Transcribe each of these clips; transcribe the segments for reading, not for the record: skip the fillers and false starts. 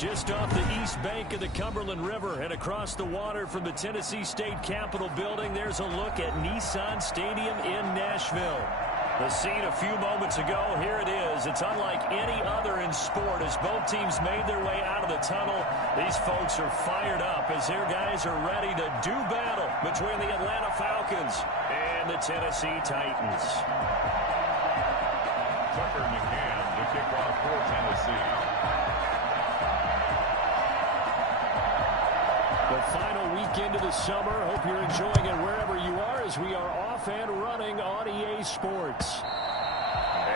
Just off the east bank of the Cumberland River and across the water from the Tennessee State Capitol building, there's a look at Nissan Stadium in Nashville. The scene a few moments ago, here it is. It's unlike any other in sport as both teams made their way out of the tunnel. These folks are fired up as their guys are ready to do battle between the Atlanta Falcons and the Tennessee Titans. Tucker McCann to kick off for Tennessee. The final weekend of the summer. Hope you're enjoying it wherever you are as we are off and running on EA Sports.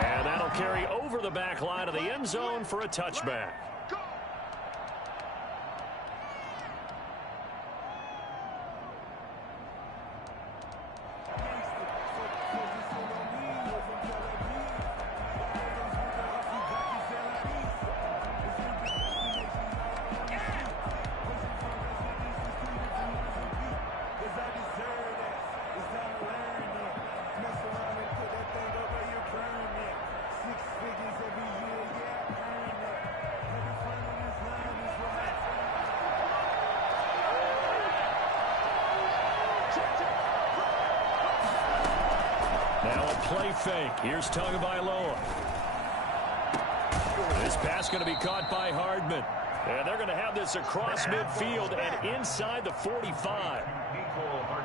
And that'll carry over the back line of the end zone for a touchback. Play fake. Here's Tagovailoa. This pass going to be caught by Hardman. And they're going to have this across midfield and inside the 45.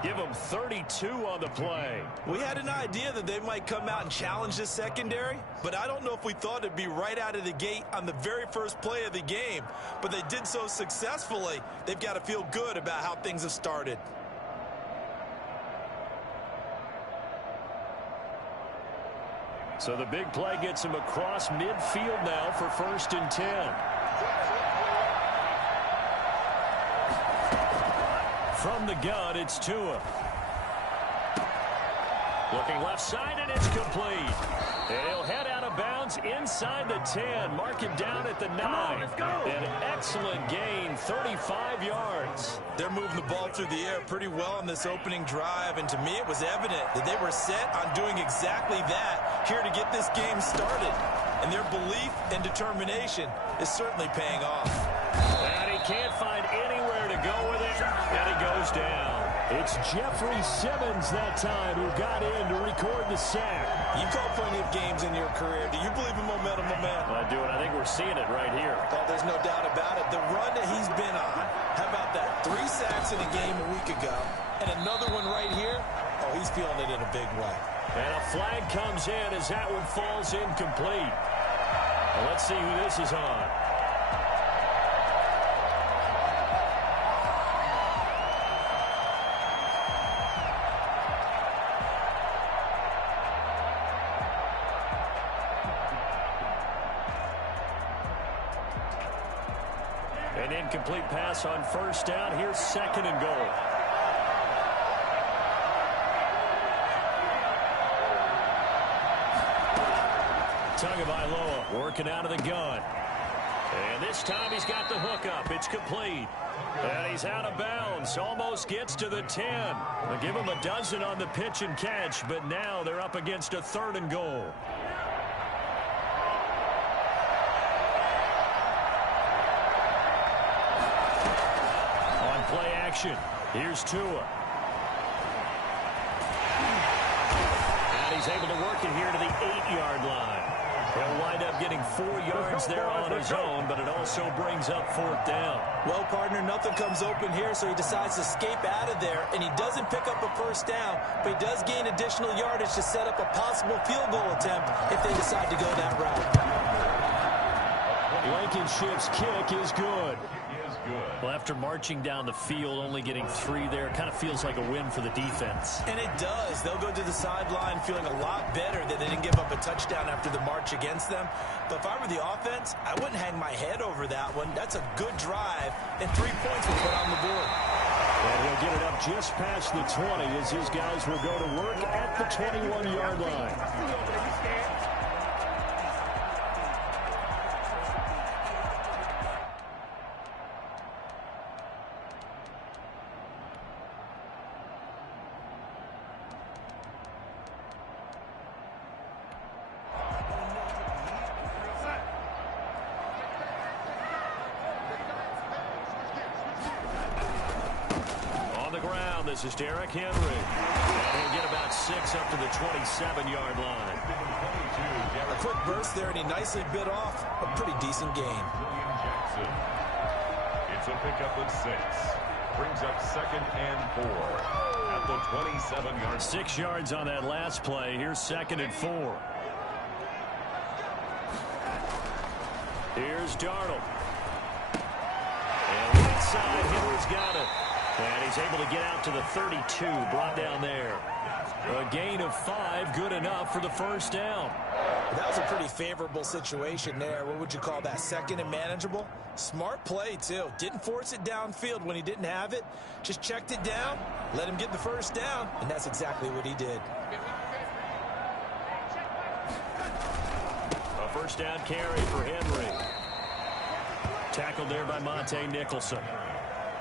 Give them 32 on the play. We had an idea that they might come out and challenge this secondary, but I don't know if we thought it'd be right out of the gate on the very first play of the game. But they did so successfully. They've got to feel good about how things have started. So the big play gets him across midfield now for 1st and 10. From the gun, it's Tua. Looking left side, and it's complete. And he'll head out of bounds inside the 10. Mark him down at the 9. An excellent gain, 35 yards. They're moving the ball through the air pretty well on this opening drive, and to me it was evident that they were set on doing exactly that here to get this game started. And their belief and determination is certainly paying off. And he can't find anywhere to go with it, and he goes down. It's Jeffrey Simmons that time who got in to record the sack. You've called plenty of games in your career. Do you believe in momentum, my man? I do, and I think we're seeing it right here. Oh, there's no doubt about it. The run that he's been on, how about that? 3 sacks in a game a week ago, and another one right here. Oh, he's feeling it in a big way. And a flag comes in as that one falls incomplete. Well, let's see who this is on. An incomplete pass on 1st down. Here's 2nd and goal. Tagovailoa working out of the gun. And this time he's got the hook up. It's complete. And he's out of bounds. Almost gets to the 10. They'll give him a dozen on the pitch and catch, but now they're up against a 3rd and goal. On play action, here's Tua. And he's able to work it here to the 8-yard line. He'll wind up getting 4 yards there on his own, but it also brings up 4th down. Well, partner, nothing comes open here, so he decides to escape out of there, and he doesn't pick up a 1st down, but he does gain additional yardage to set up a possible field goal attempt if they decide to go that route. Blankenship's kick is good. Well, after marching down the field, only getting 3 there, kind of feels like a win for the defense. And it does. They'll go to the sideline feeling a lot better that they didn't give up a touchdown after the march against them. But if I were the offense, I wouldn't hang my head over that one. That's a good drive, and 3 points were put on the board. And he'll get it up just past the 20 as his guys will go to work at the 21-yard line. this is Derrick Henry. And he'll get about 6 up to the 27-yard line. A quick burst there, and he nicely bit off a pretty decent gain. It's a pickup of 6. Brings up 2nd and 4 at the 27-yard. 6 yards on that last play. Here's 2nd and 4. Here's Darnold. And inside, Henry's got it. And he's able to get out to the 32, brought down there. A gain of 5, good enough for the first down. That was a pretty favorable situation there. What would you call that? 2nd and manageable? Smart play, too. Didn't force it downfield when he didn't have it. Just checked it down, let him get the first down, and that's exactly what he did. A first down carry for Henry. Tackled there by Monte Nicholson.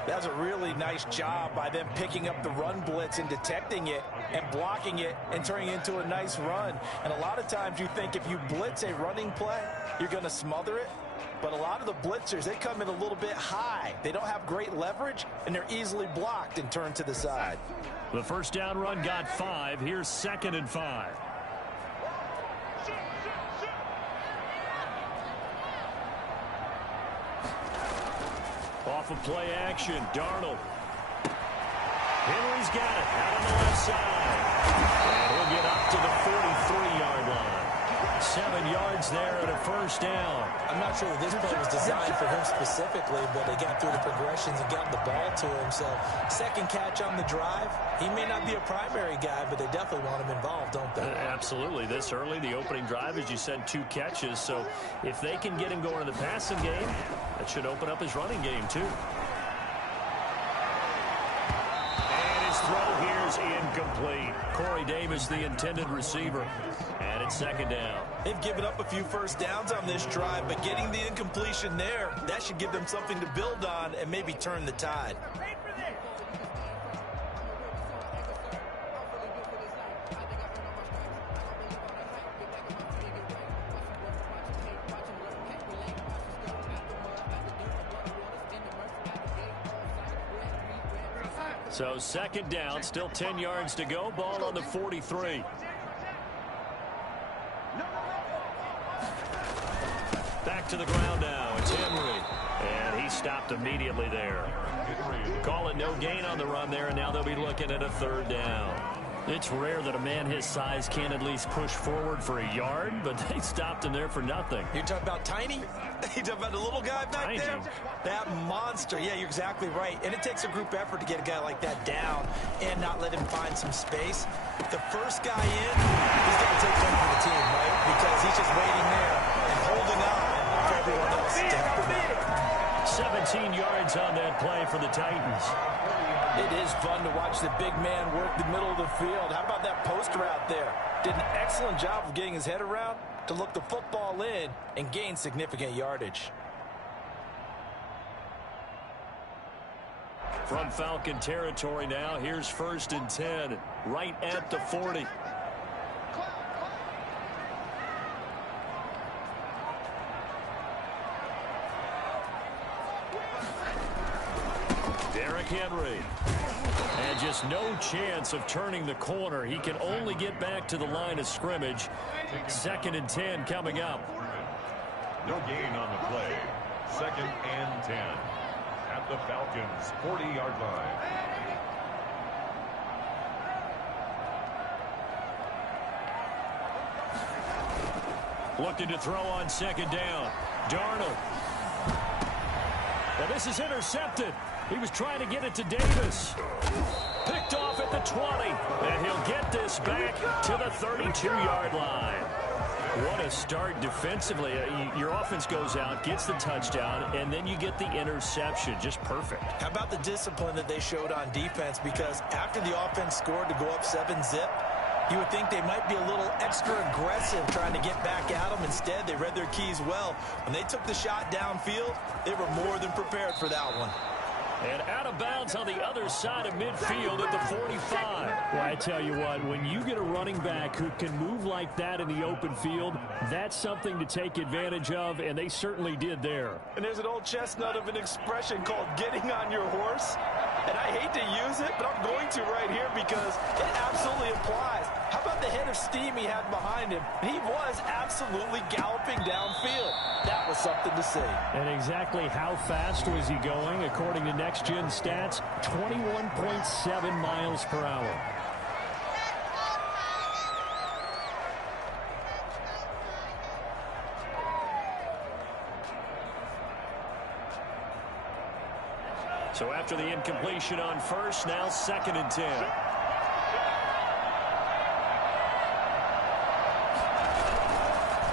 That's a really nice job by them picking up the run blitz and detecting it and blocking it and turning it into a nice run. And a lot of times you think if you blitz a running play, you're going to smother it. But a lot of the blitzers, they come in a little bit high. They don't have great leverage, and they're easily blocked and turned to the side. The first down run got 5. Here's 2nd and 5. Off of play action, Darnold. Henry's got it out on the left side. And he'll get up to the 43-yard line. 7 yards there and a first down. I'm not sure that this play was designed for him specifically, but they got through the progressions and got the ball to him. So, second catch on the drive. He may not be a primary guy, but they definitely want him involved, don't they? Absolutely. This early, the opening drive, as you said, 2 catches. So, if they can get him going in the passing game, that should open up his running game, too. Throw here's incomplete. Corey Davis, the intended receiver. And it's 2nd down. They've given up a few first downs on this drive, but getting the incompletion there, that should give them something to build on and maybe turn the tide. So 2nd down, still 10 yards to go. Ball on the 43. Back to the ground now. It's Henry. And he stopped immediately there. Call it no gain on the run there, and now they'll be looking at a 3rd down. It's rare that a man his size can't at least push forward for a yard, but they stopped him there for nothing. You're talking about tiny? You're talking about the little guy back there? That monster. Yeah, you're exactly right. And it takes a group effort to get a guy like that down and not let him find some space. The first guy in, he's going to take one for the team, right? Because he's just waiting there and holding on for everyone else to help him out. 17 yards on that play for the Titans. It is fun to watch the big man work the middle of the field. How about that post route there? Did an excellent job of getting his head around to look the football in and gain significant yardage. From Falcon territory now, here's 1st and 10, right at the 40. Derrick Henry. And just no chance of turning the corner. He can only get back to the line of scrimmage. 2nd and 10 coming up. No gain on the play. 2nd and 10 at the Falcons' 40-yard line. Looking to throw on 2nd down. Darnold. Now this is intercepted. He was trying to get it to Davis. Picked off at the 20. And he'll get this back to the 32-yard line. What a start defensively. Your offense goes out, gets the touchdown, and then you get the interception. Just perfect. How about the discipline that they showed on defense? Because after the offense scored to go up 7-zip, you would think they might be a little extra aggressive trying to get back at them. Instead, they read their keys well. When they took the shot downfield, they were more than prepared for that one. And out of bounds on the other side of midfield at the 45. Well, I tell you what, when you get a running back who can move like that in the open field, that's something to take advantage of, and they certainly did there. And there's an old chestnut of an expression called getting on your horse. And I hate to use it, but I'm going to right here because it absolutely applies. How about the head of steam he had behind him? He was absolutely galloping downfield. That was something to see. And exactly how fast was he going? According to Next Gen Stats, 21.7 miles per hour. So after the incompletion on first, now 2nd and 10.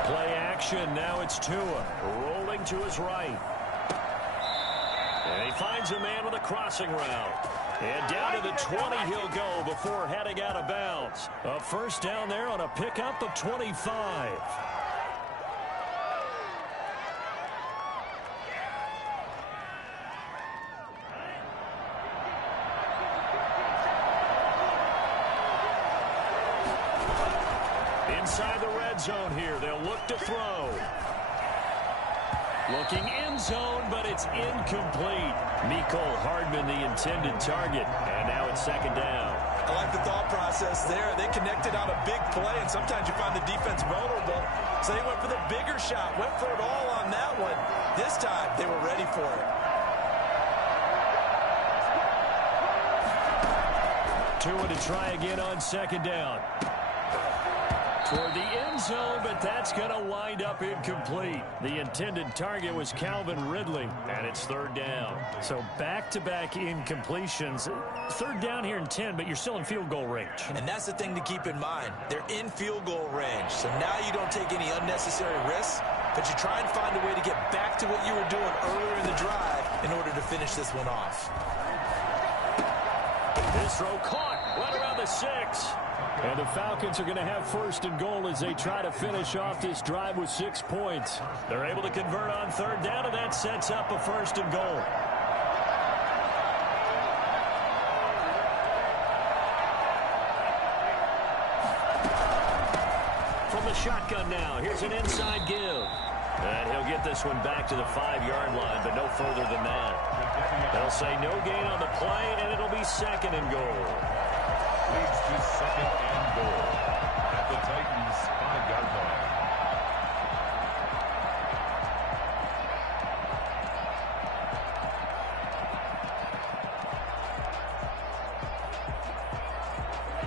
Play action. Now it's Tua rolling to his right. And he finds a man with a crossing route. And down to the 20 he'll go before heading out of bounds. A first down there on a pickup of 25. Inside the red zone here, they'll look to throw. Looking end zone, but it's incomplete. Mecole Hardman, the intended target. And now it's 2nd down. I like the thought process there. They connected on a big play, and sometimes you find the defense vulnerable. So they went for the bigger shot, went for it all on that one. This time, they were ready for it. Tua to try again on 2nd down. Toward the end zone, but that's going to wind up incomplete. The intended target was Calvin Ridley, and it's 3rd down. So back-to-back incompletions. 3rd down here in 10, but you're still in field goal range. And that's the thing to keep in mind. They're in field goal range, so now you don't take any unnecessary risks, but you try and find a way to get back to what you were doing earlier in the drive in order to finish this one off. This throw caught right around the 6. And the Falcons are going to have 1st and goal as they try to finish off this drive with 6 points. They're able to convert on 3rd down, and that sets up a 1st and goal. From the shotgun now, here's an inside give. And he'll get this one back to the 5-yard line, but no further than that. They'll say no gain on the play, and it'll be 2nd and goal. Leads to 2nd and goal at the Titans' 5-yard line.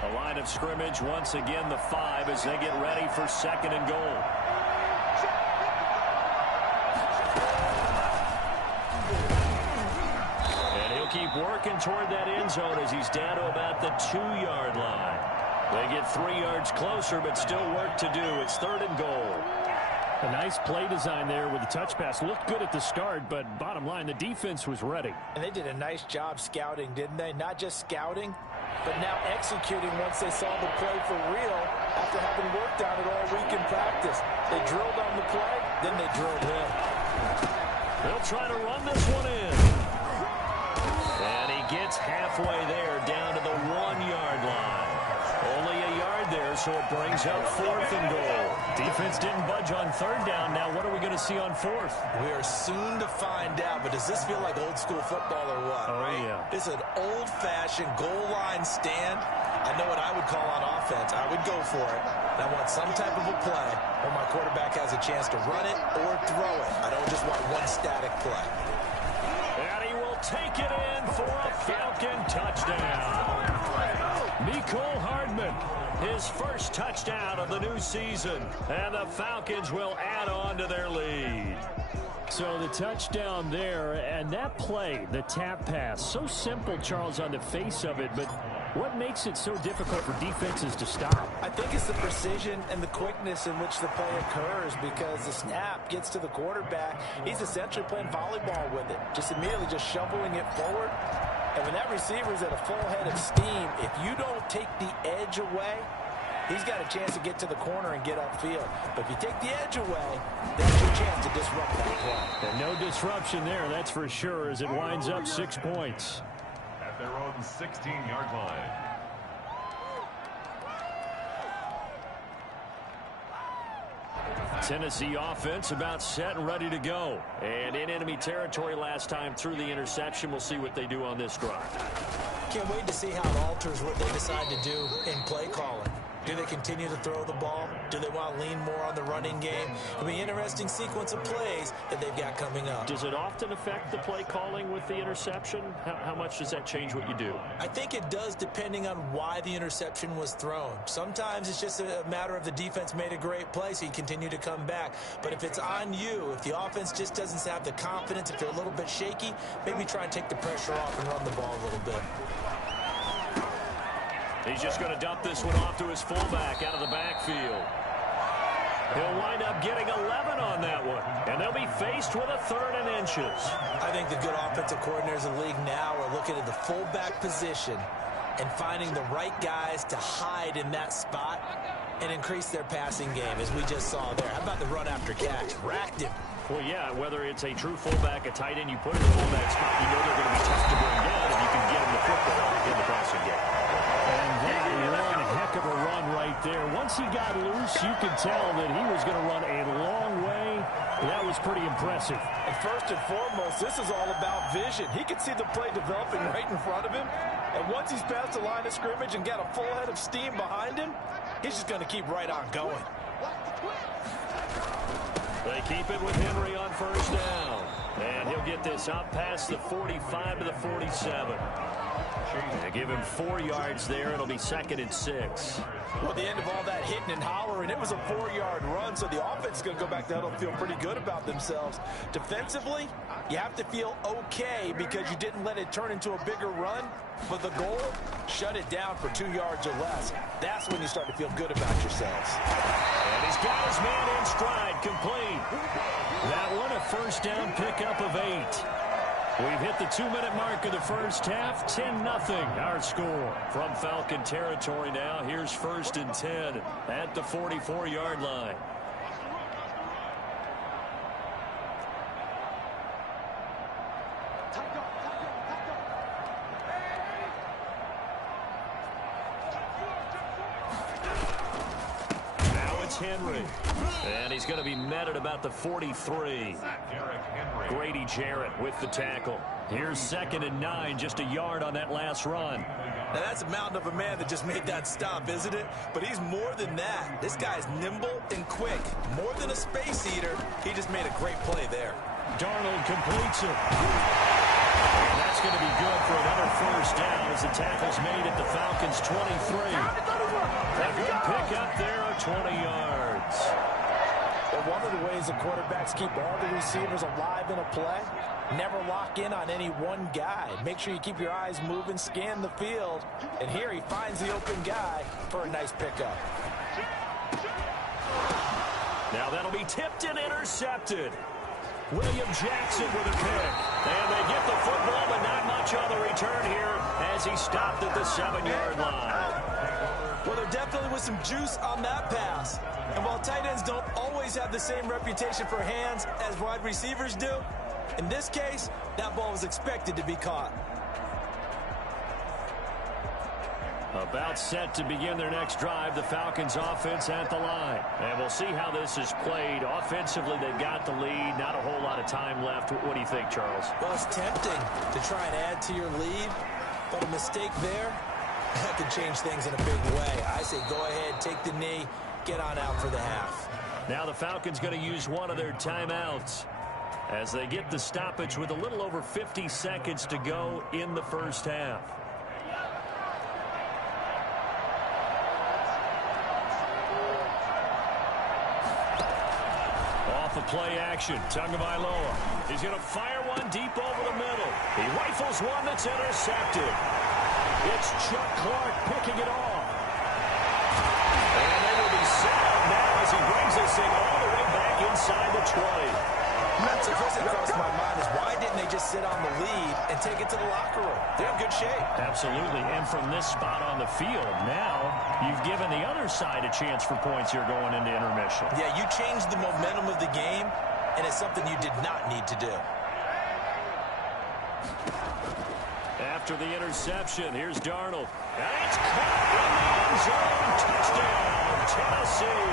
A line of scrimmage once again the 5 as they get ready for 2nd and goal. Keep working toward that end zone as he's down to about the 2-yard line. They get 3 yards closer, but still work to do. It's 3rd and goal. A nice play design there with the touch pass. Looked good at the start, but bottom line, the defense was ready. And they did a nice job scouting, didn't they? Not just scouting, but now executing once they saw the play for real after having worked on it all week in practice. They drilled on the play, then they drilled him. They'll try to run this one in. And he gets halfway there down to the 1-yard line. Only a yard there, so it brings up 4th and goal. Defense didn't budge on 3rd down. Now what are we going to see on 4th? We are soon to find out, but does this feel like old school football or what? Oh, right? Yeah. It's an old-fashioned goal line stand. I know what I would call on offense. I would go for it. And I want some type of a play where my quarterback has a chance to run it or throw it. I don't just want one static play. And he will take it in for a Falcon touchdown. Mecole Hardman, his first touchdown of the new season. And the Falcons will add on to their lead. So the touchdown there, and that play, the tap pass, so simple, Charles, on the face of it, but what makes it so difficult for defenses to stop? I think it's the precision and the quickness in which the play occurs because the snap gets to the quarterback. He's essentially playing volleyball with it, just immediately just shoveling it forward. And when that receiver's at a full head of steam, if you don't take the edge away, he's got a chance to get to the corner and get upfield. But if you take the edge away, that's your chance to disrupt that play. And no disruption there, that's for sure, as it winds up 6 points. At their own 16-yard line. Tennessee offense about set and ready to go. And in enemy territory last time through the interception. We'll see what they do on this drive. Can't wait to see how it alters what they decide to do in play calling. Do they continue to throw the ball? Do they want to lean more on the running game? It'll be an interesting sequence of plays that they've got coming up. Does it often affect the play calling with the interception? How much does that change what you do? I think it does, depending on why the interception was thrown. Sometimes it's just a matter of the defense made a great play, so you continue to come back. But if it's on you, if the offense just doesn't have the confidence, if they're a little bit shaky, maybe try and take the pressure off and run the ball a little bit. He's just going to dump this one off to his fullback out of the backfield. He'll wind up getting 11 on that one. And they'll be faced with a 3rd and inches. I think the good offensive coordinators in the league now are looking at the fullback position and finding the right guys to hide in that spot and increase their passing game, as we just saw there. How about the run after catch? Racked him. Well, yeah, whether it's a true fullback, a tight end, you put in the fullback spot, you know they're going to be tough to bring down if you can get them the football in the passing game. And that one heck of a run right there. Once he got loose, you could tell that he was going to run a long way. That was pretty impressive. And first and foremost, this is all about vision. He could see the play developing right in front of him. And once he's past the line of scrimmage and got a full head of steam behind him, he's just going to keep right on going. They keep it with Henry on 1st down. And he'll get this up past the 45 to the 47. They give him 4 yards there. It'll be 2nd and 6. Well, at the end of all that hitting and hollering, it was a 4-yard run, so the offense is going to go back to huddle and feel pretty good about themselves. Defensively, you have to feel okay because you didn't let it turn into a bigger run. But the goal, shut it down for 2 yards or less. That's when you start to feel good about yourselves. And he's got his man in stride, complete. That one, a 1st down pickup of 8. We've hit the 2-minute mark of the first half. 10-0 our score. From Falcon territory now, here's 1st and 10 at the 44-yard line. Henry. And he's going to be met at about the 43. Grady Jarrett with the tackle. Here's 2nd and 9, just a yard on that last run. Now that's a mountain of a man that just made that stop, isn't it? But he's more than that. This guy's nimble and quick. More than a space eater. He just made a great play there. Darnold completes it. And that's going to be good for another 1st down as the tackle's made at the Falcons' 23. A good pickup there of 20 yards. Well, one of the ways the quarterbacks keep all the receivers alive in a play, never lock in on any one guy. Make sure you keep your eyes moving, scan the field. And here he finds the open guy for a nice pickup. Now that'll be tipped and intercepted. William Jackson with a pick. And they get the football, but not much on the return here as he stopped at the 7-yard line. Well, there definitely was some juice on that pass. And while tight ends don't always have the same reputation for hands as wide receivers do, in this case, that ball was expected to be caught. About set to begin their next drive, the Falcons offense at the line. And we'll see how this is played. Offensively, they've got the lead. Not a whole lot of time left. What do you think, Charles? Well, it's tempting to try and add to your lead, but a mistake there, that could change things in a big way. I say go ahead, take the knee, get on out for the half. Now the Falcons going to use one of their timeouts as they get the stoppage with a little over 50 seconds to go in the first half. Off the play action, Tagovailoa. He's going to fire one deep over the middle. He rifles one that's intercepted. It's Chuck Clark picking it off. And they will be set up now as he brings this thing all the way back inside the 20. So first thing that crossed my mind is why didn't they just sit on the lead and take it to the locker room? They're in good shape. Absolutely. And from this spot on the field, now you've given the other side a chance for points here going into intermission. Yeah, you changed the momentum of the game, and it's something you did not need to do. After the interception, here's Darnold. And it's caught in the end zone. Touchdown, Tennessee.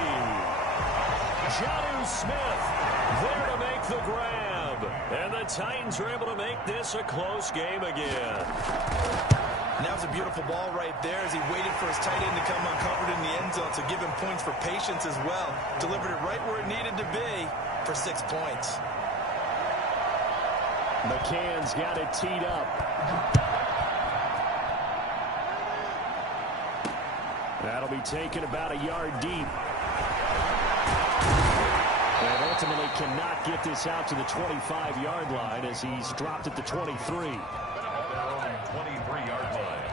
Jonnu Smith there to make the grab. And the Titans are able to make this a close game again. And that was a beautiful ball right there as he waited for his tight end to come uncovered in the end zone, so give him points for patience as well. Delivered it right where it needed to be for 6 points. McCann's got it teed up. That'll be taken about a yard deep. And ultimately cannot get this out to the 25-yard line as he's dropped at the 23. 23-yard line.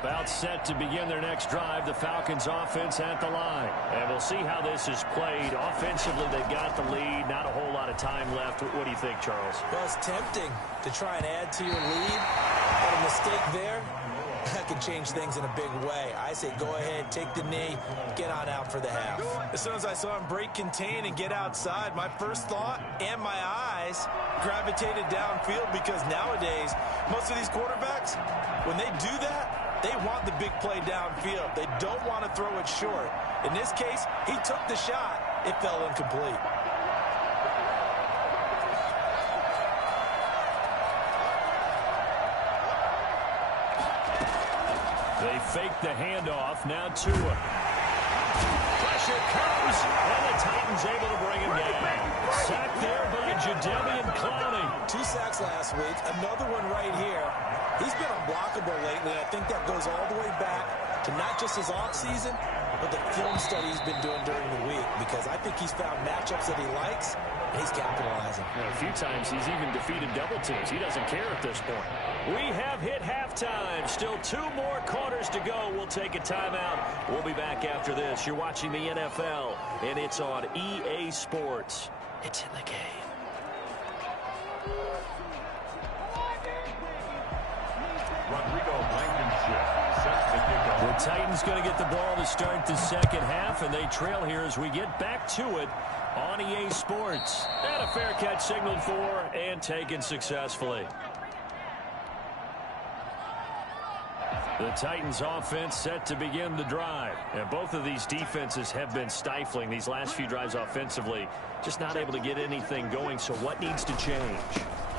About set to begin their next drive, the Falcons offense at the line. And we'll see how this is played. Offensively, they got the lead. Not a whole lot of time left. What do you think, Charles? Well, it's tempting to try and add to your lead, but a mistake there, that can change things in a big way. I say go ahead, take the knee, get on out for the half. As soon as I saw him break contain and get outside, my first thought and my eyes gravitated downfield, because nowadays, most of these quarterbacks, when they do that, they want the big play downfield. They don't want to throw it short. In this case, he took the shot. It fell incomplete. They fake the handoff. Now Tua. Pressure comes, and the Titans able to bring him down. Sacked there by Jadeveon Clowney. 2 sacks last week. Another one right here. He's been unblockable lately, and I think that goes all the way back to not just his offseason, but the film study he's been doing during the week, because I think he's found matchups that he likes, and he's capitalizing. A few times he's even defeated double teams. He doesn't care at this point. We have hit halftime. Still 2 more quarters to go. We'll take a timeout. We'll be back after this. You're watching the NFL, and it's on EA Sports. It's in the game. The Titans going to get the ball to start the second half, and they trail here as we get back to it on EA Sports. And a fair catch signaled for and taken successfully. The Titans offense set to begin the drive. And both of these defenses have been stifling these last few drives offensively. Just not able to get anything going, so what needs to change?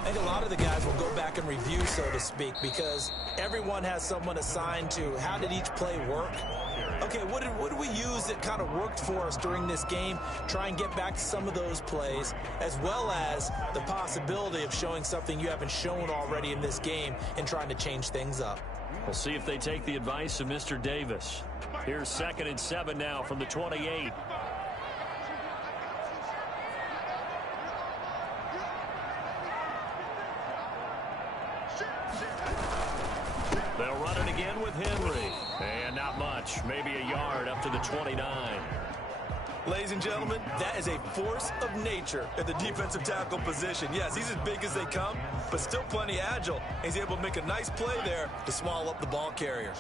I think a lot of the guys will go back and review, so to speak, because everyone has someone assigned to how did each play work. Okay, what did we use that kind of worked for us during this game? Try and get back to some of those plays, as well as the possibility of showing something you haven't shown already in this game and trying to change things up. We'll see if they take the advice of Mr. Davis. Here's 2nd and 7 now from the 28. They'll run it again with Henry. And not much. Maybe a yard up to the 29. Ladies and gentlemen, that is a force of nature at the defensive tackle position. Yes, he's as big as they come, but still plenty agile. He's able to make a nice play there to swallow up the ball carrier.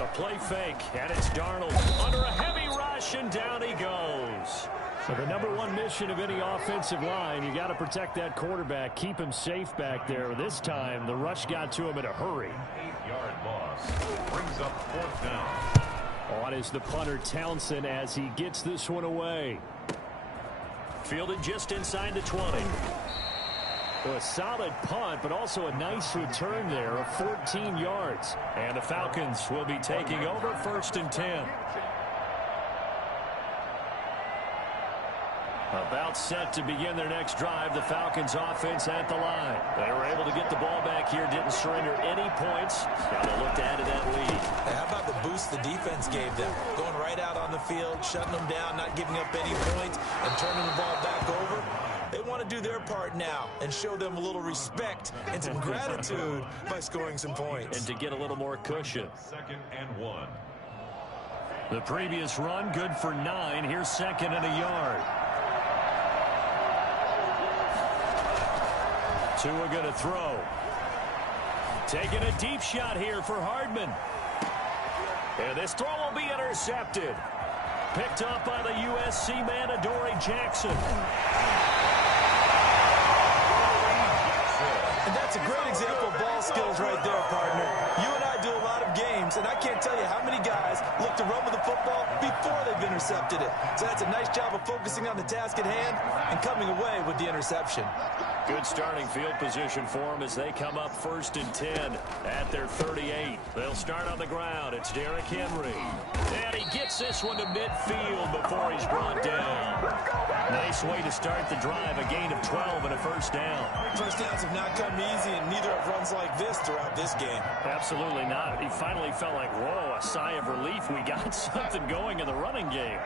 A play fake, and it's Darnold under a heavy rush, and down he goes. So the #1 mission of any offensive line, you got to protect that quarterback, keep him safe back there. This time, the rush got to him in a hurry. 8-yard loss brings up 4th down. On is the punter Townsend as he gets this one away. Fielded just inside the 20. Well, a solid punt, but also a nice return there of 14 yards. And the Falcons will be taking over 1st and 10. About set to begin their next drive, the Falcons offense at the line. They were able to get the ball back here, didn't surrender any points. Now they look to add to that lead. How about the boost the defense gave them? Going right out on the field, shutting them down, not giving up any points, and turning the ball back over. They want to do their part now and show them a little respect and some gratitude by scoring some points. And to get a little more cushion. 2nd and 1. The previous run, good for 9. Here's 2nd and a yard. Tua going to throw. Taking a deep shot here for Hardman. And this throw will be intercepted. Picked up by the USC man, Adoree Jackson. And that's a great example of ball skills right there, partner. You and I do a lot of games, and I can't tell you how many guys look to run with the football before they've intercepted it. So that's a nice job of focusing on the task at hand and coming away with the interception. Good starting field position for them as they come up 1st and 10 at their 38. They'll start on the ground. It's Derrick Henry. And he gets this one to midfield before he's brought down. Nice way to start the drive. A gain of 12 and a first down. First downs have not come easy, and neither have runs like this throughout this game. Absolutely not. He finally felt like, whoa, a sigh of relief. We got something going in the running game.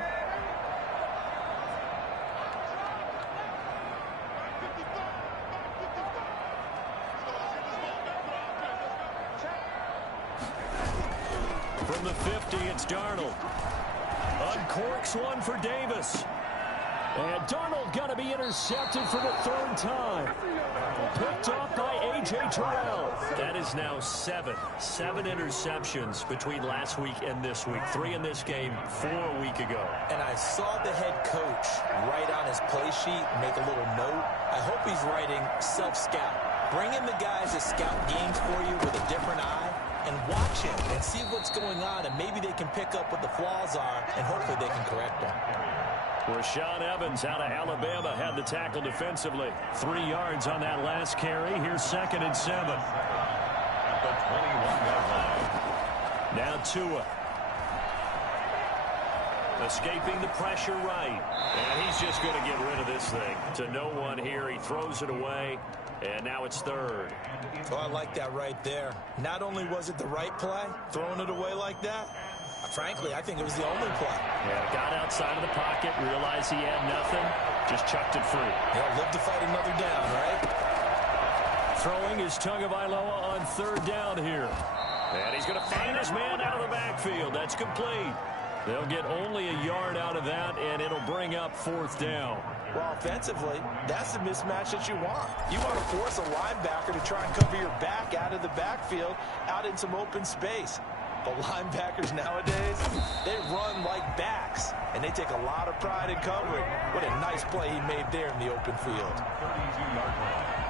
From the 50, it's Darnold. Uncorks one for Davis. And Darnold going to be intercepted for the 3rd time. Picked up by A.J. Terrell. That is now 7 interceptions between last week and this week. 3 in this game, 4 a week ago. And I saw the head coach write on his play sheet, make a little note. I hope he's writing self-scout. Bring in the guys that scout games for you with a different eye and watch him and see what's going on, and maybe they can pick up what the flaws are, and hopefully they can correct them. Rashaan Evans out of Alabama had the tackle defensively. 3 yards on that last carry. Here's 2nd and 7. At the 21-yard line. Now Tua. Escaping the pressure right. And he's just going to get rid of this thing. To no one here. He throws it away. And now it's 3rd. Oh, I like that right there. Not only was it the right play, throwing it away like that, frankly, I think it was the only play. Yeah, got outside of the pocket, realized he had nothing, just chucked it free. Yeah, live to fight another down, right? Throwing is Tagovailoa on 3rd down here. And he's going to find his man out of the backfield. That's complete. They'll get only a yard out of that, and it'll bring up 4th down. Well, offensively, that's the mismatch that you want. You want to force a linebacker to try and cover your back out of the backfield, out in some open space. But linebackers nowadays, they run like backs, and they take a lot of pride in covering. What a nice play he made there in the open field. 32-yard line.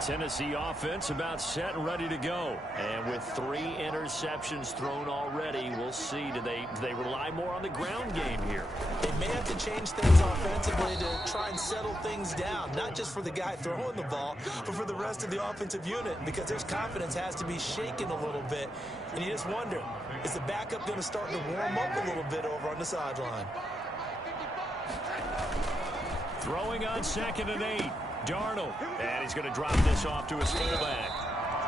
Tennessee offense about set and ready to go. And with 3 interceptions thrown already, we'll see. Do they rely more on the ground game here? They may have to change things offensively to try and settle things down, not just for the guy throwing the ball, but for the rest of the offensive unit, because their confidence has to be shaken a little bit. And you just wonder, is the backup going to start to warm up a little bit over on the sideline? Throwing on 2nd and 8. Darnold, and he's going to drop this off to his fullback.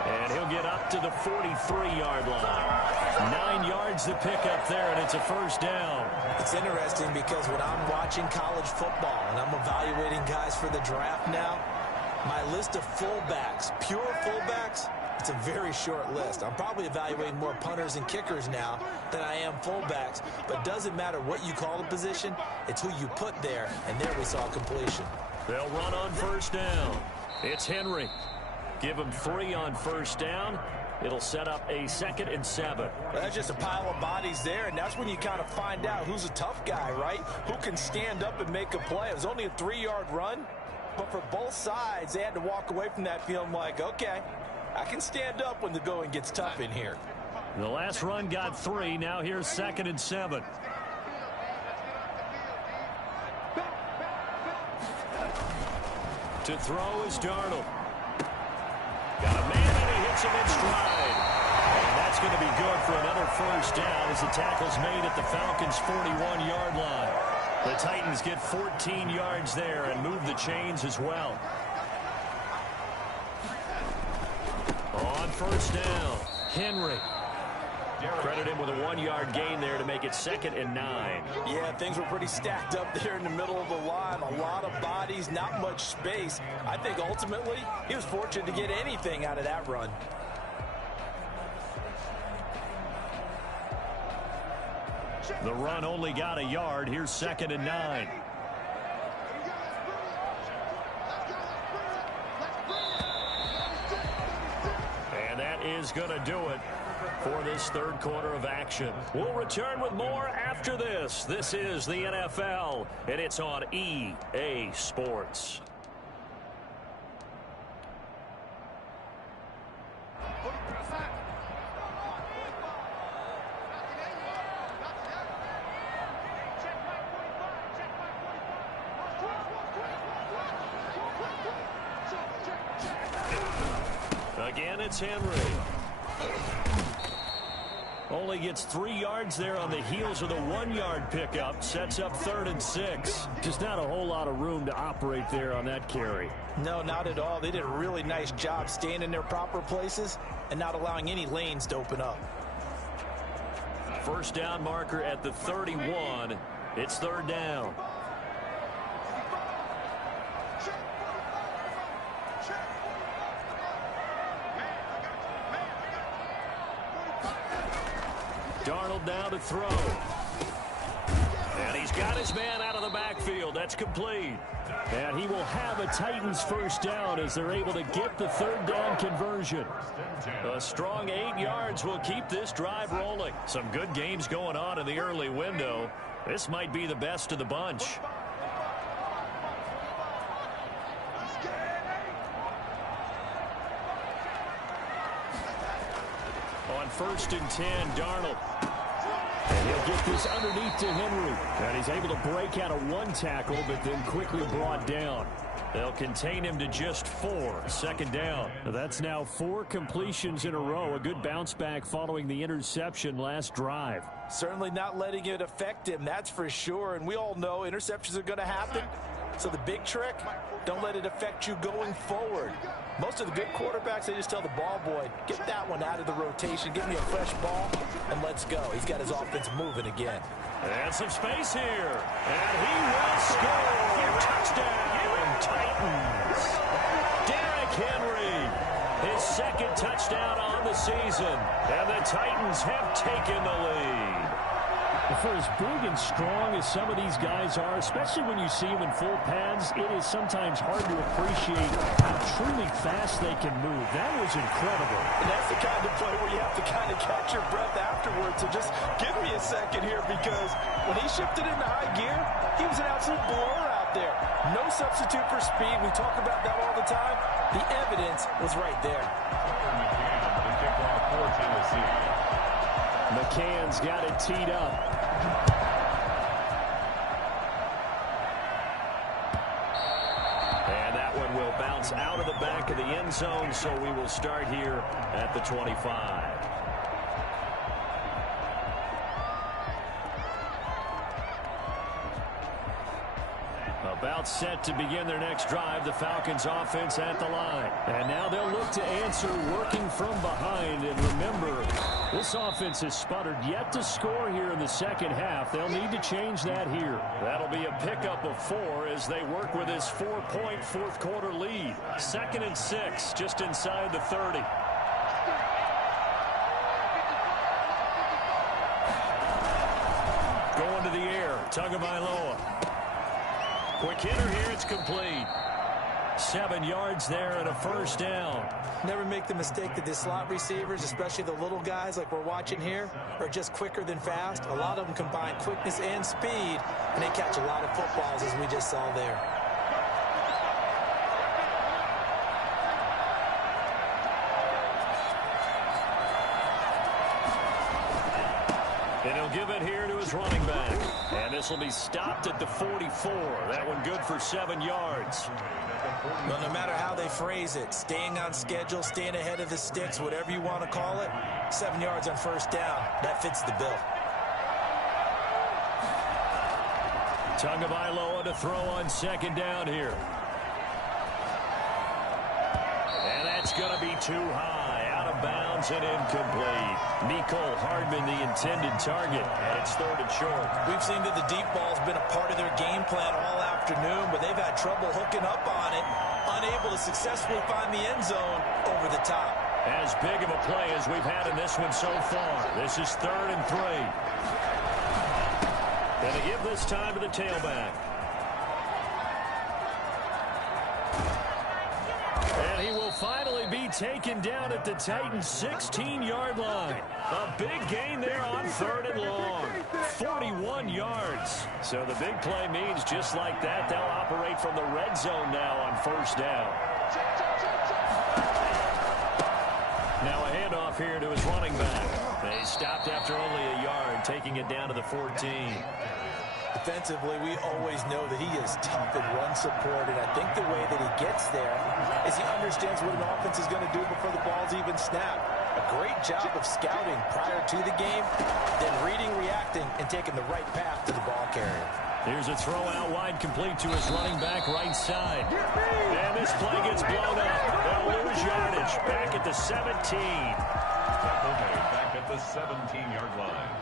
And he'll get up to the 43-yard line. 9 yards to pick up there, and it's a 1st down. It's interesting because when I'm watching college football and I'm evaluating guys for the draft now, my list of fullbacks, pure fullbacks, it's a very short list. I'm probably evaluating more punters and kickers now than I am fullbacks. But it doesn't matter what you call the position, it's who you put there, and there we saw completion. They'll run on 1st down. It's Henry. Give him 3 on 1st down. It'll set up a 2nd and 7. Well, that's just a pile of bodies there, and that's when you kind of find out who's a tough guy, right? Who can stand up and make a play. It was only a 3-yard run, but for both sides, they had to walk away from that feeling like, okay, I can stand up when the going gets tough in here. The last run got 3. Now here's 2nd and 7. To throw is Darnold. Got a man, and he hits him in stride. And that's going to be good for another 1st down as the tackle's made at the Falcons' 41-yard line. The Titans get 14 yards there and move the chains as well. On 1st down, Henry. Credit him with a 1-yard gain there to make it 2nd and 9. Yeah, things were pretty stacked up there in the middle of the line. A lot of bodies, not much space. I think ultimately he was fortunate to get anything out of that run. The run only got a yard. Here's 2nd and 9. is going to do it for this third quarter of action. We'll return with more after this. This is the NFL, and it's on EA Sports. Again, it's Henry. Only gets 3 yards there on the heels of the 1-yard pickup. Sets up 3rd and 6. Just not a whole lot of room to operate there on that carry. No, not at all. They did a really nice job staying in their proper places and not allowing any lanes to open up. First down marker at the 31. It's 3rd down. Darnold now to throw. And he's got his man out of the backfield. That's complete. And he will have a Titans first down as they're able to get the 3rd down conversion. A strong 8 yards will keep this drive rolling. Some good games going on in the early window. This might be the best of the bunch. On 1st and 10, Darnold. And he'll get this underneath to Henry. And he's able to break out of 1 tackle, but then quickly brought down. They'll contain him to just 4. 2nd down. That's now 4 completions in a row. A good bounce back following the interception last drive. Certainly not letting it affect him, that's for sure. And we all know interceptions are going to happen. So the big trick, don't let it affect you going forward. Most of the good quarterbacks, they just tell the ball boy, get that one out of the rotation, give me a fresh ball, and let's go. He's got his offense moving again. And some space here. And he will score. Touchdown, Titans. Derrick Henry, his 2nd touchdown on the season. And the Titans have taken the lead. For as big and strong as some of these guys are, especially when you see them in full pads, it is sometimes hard to appreciate how truly fast they can move. That was incredible. And that's the kind of play where you have to kind of catch your breath afterwards. So just give me a second here, because when he shifted into high gear, he was an absolute blur out there. No substitute for speed. We talk about that all the time. The evidence was right there. McCann's got it teed up. And that one will bounce out of the back of the end zone, so we will start here at the 25. About set to begin their next drive, the Falcons offense at the line. And now they'll look to answer working from behind. And remember, this offense has sputtered yet to score here in the second half. They'll need to change that here. That'll be a pickup of 4 as they work with this 4-point fourth quarter lead. 2nd and 6, just inside the 30. Going to the air, Tagovailoa. Quick hitter here, it's complete. 7 yards there and a first down. Never make the mistake that the slot receivers, especially the little guys like we're watching here, are just quicker than fast. A lot of them combine quickness and speed, and they catch a lot of footballs, as we just saw there. And he'll give it here to his running back. And this will be stopped at the 44. That one good for 7 yards. Well, no matter how they phrase it, staying on schedule, staying ahead of the sticks, whatever you want to call it, 7 yards on first down, that fits the bill. Tagovailoa to throw on 2nd down here. And that's going to be too high, out of bounds and incomplete. Nicole Hardman, the intended target, and it's 3rd and short. We've seen that the deep ball's been a part of their game plan all afternoon, but they've had trouble hooking up on it, unable to successfully find the end zone over the top. As big of a play as we've had in this one so far. This is 3rd and 3. Going to give this time to the tailback. And he will finally be taken down at the Titans' 16-yard line. A big gain there on 3rd and long. 41 yards. So the big play means just like that, they'll operate from the red zone now on 1st down. Now a handoff here to his running back. They stopped after only a yard, taking it down to the 14. Defensively, we always know that he is tough in run support, and I think the way that he gets there is he understands what an offense is going to do before the ball's even snapped. A great job of scouting prior to the game, then reading, reacting, and taking the right path to the ball carrier. Here's a throw out wide, complete to his running back right side. And this play gets blown up. They'll lose yardage back at the 17. Back at the 17-yard line.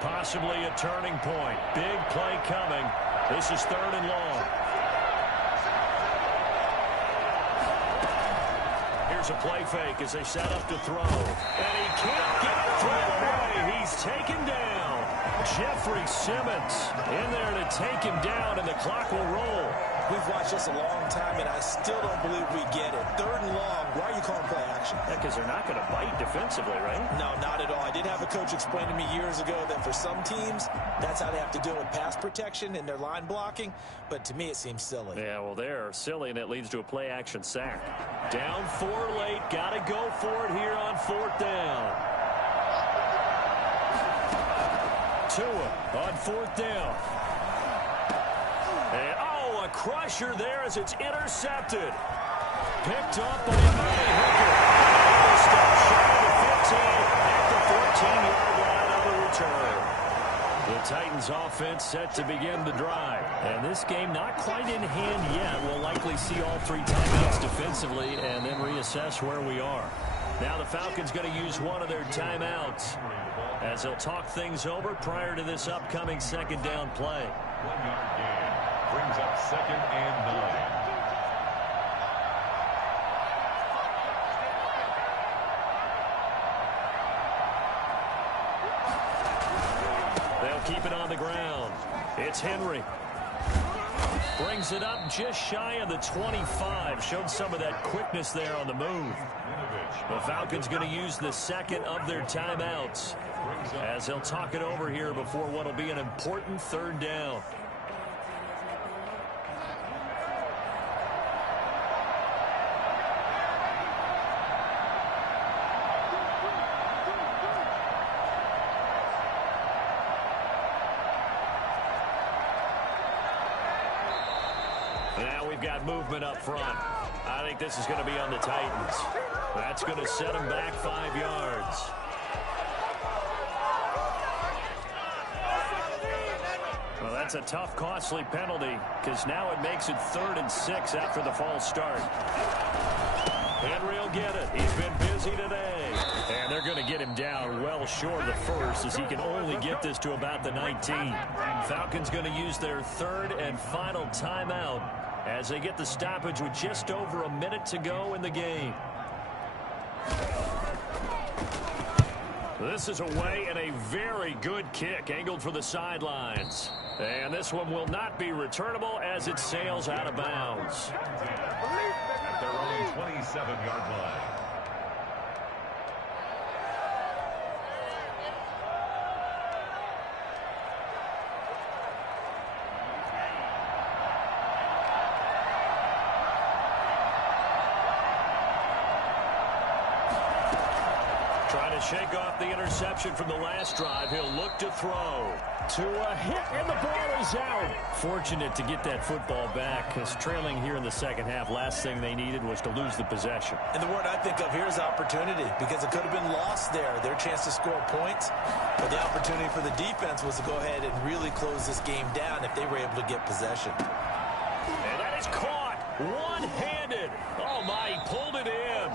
Possibly a turning point. Big play coming. This is 3rd and long. Here's a play fake as they set up to throw. And he can't get it thrown away. He's taken down. Jeffrey Simmons in there to take him down, and the clock will roll. We've watched this a long time, and I still don't believe we get it. 3rd and long. Why are you calling play action? Because they're not going to bite defensively, right? No, not at all. I did have a coach explain to me years ago that for some teams, that's how they have to deal with pass protection and their line blocking. But to me, it seems silly. Yeah, well, they're silly, and it leads to a play-action sack. Down 4 late. Got to go for it here on 4th down. Tua on 4th down. And, a crusher there as it's intercepted. Picked up by Amari Hooker. Another step shy of the 15 at the 14-yard line on the return. The Titans offense set to begin the drive. And this game not quite in hand yet. We'll likely see all 3 timeouts defensively and then reassess where we are. Now the Falcons going to use one of their timeouts as they'll talk things over prior to this upcoming 2nd down play. 1-yard gain. Brings up 2nd and 9. They'll keep it on the ground. It's Henry. Brings it up just shy of the 25. Showed some of that quickness there on the move. The Falcons going to use the 2nd of their timeouts as they'll talk it over here before what will be an important 3rd down. Now we've got movement up front. I think this is going to be on the Titans. That's going to set them back 5 yards. Well, that's a tough, costly penalty because now it makes it 3rd and 6 after the false start. Henry will get it. He's been busy today. And they're going to get him down well short of the 1st as he can only get this to about the 19. Falcons going to use their 3rd and final timeout as they get the stoppage with just over a minute to go in the game. This is away and a very good kick angled for the sidelines. And this one will not be returnable as it sails out of bounds. At their own 27-yard line. Trying to shake off the interception from the last drive. He'll look to throw. To a hit, and the ball is out. Fortunate to get that football back, because trailing here in the 2nd half, last thing they needed was to lose the possession. And the word I think of here is opportunity, because it could have been lost there, their chance to score points. But the opportunity for the defense was to go ahead and really close this game down if they were able to get possession. And that is caught one-handed. Oh, my, he pulled it in.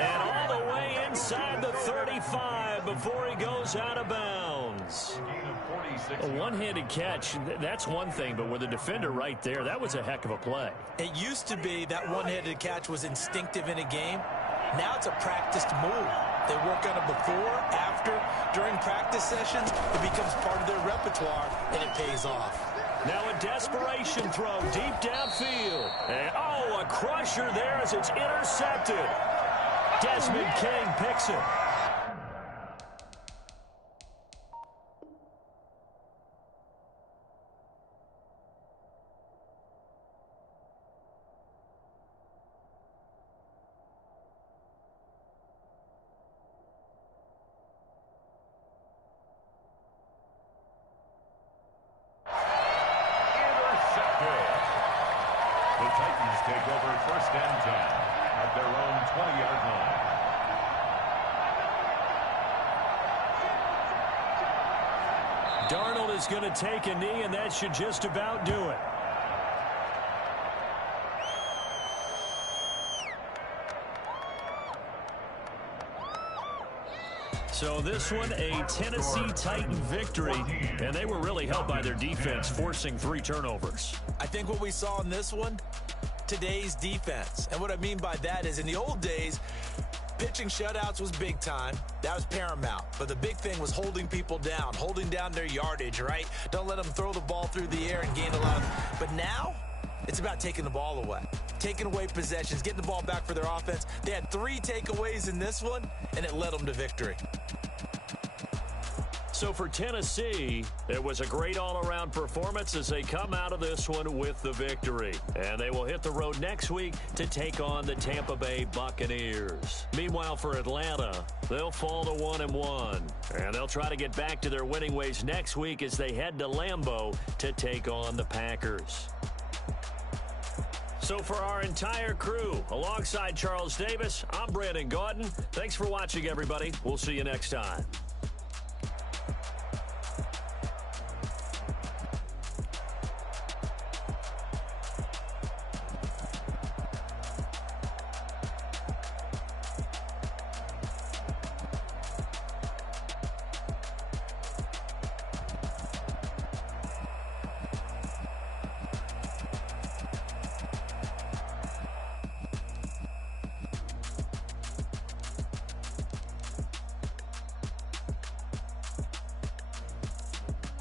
And all the way inside the 35 before he goes out of bounds. yards. Gain of 46 A yards. one-handed catch, that's one thing, but with a defender right there, that was a heck of a play. It used to be that one-handed catch was instinctive in a game. Now it's a practiced move. They work on it before, after, during practice sessions. It becomes part of their repertoire, and it pays off. Now a desperation throw deep downfield. And, a crusher there as it's intercepted. Desmond King picks it. The Titans take over 1st and 10 at their own 20-yard line. Darnold is going to take a knee, and that should just about do it. So this one, a Tennessee Titan victory, and they were really helped by their defense, forcing 3 turnovers. I think what we saw in this one, today's defense. And what I mean by that is in the old days, pitching shutouts was big time. That was paramount. But the big thing was holding people down, holding down their yardage, right? Don't let them throw the ball through the air and gain a lot of... But now, it's about taking the ball away. Taking away possessions, getting the ball back for their offense. They had 3 takeaways in this one, and it led them to victory. So for Tennessee, it was a great all-around performance as they come out of this one with the victory. And they will hit the road next week to take on the Tampa Bay Buccaneers. Meanwhile, for Atlanta, they'll fall to 1-1. And they'll try to get back to their winning ways next week as they head to Lambeau to take on the Packers. So for our entire crew, alongside Charles Davis, I'm Brandon Gaudin. Thanks for watching, everybody. We'll see you next time.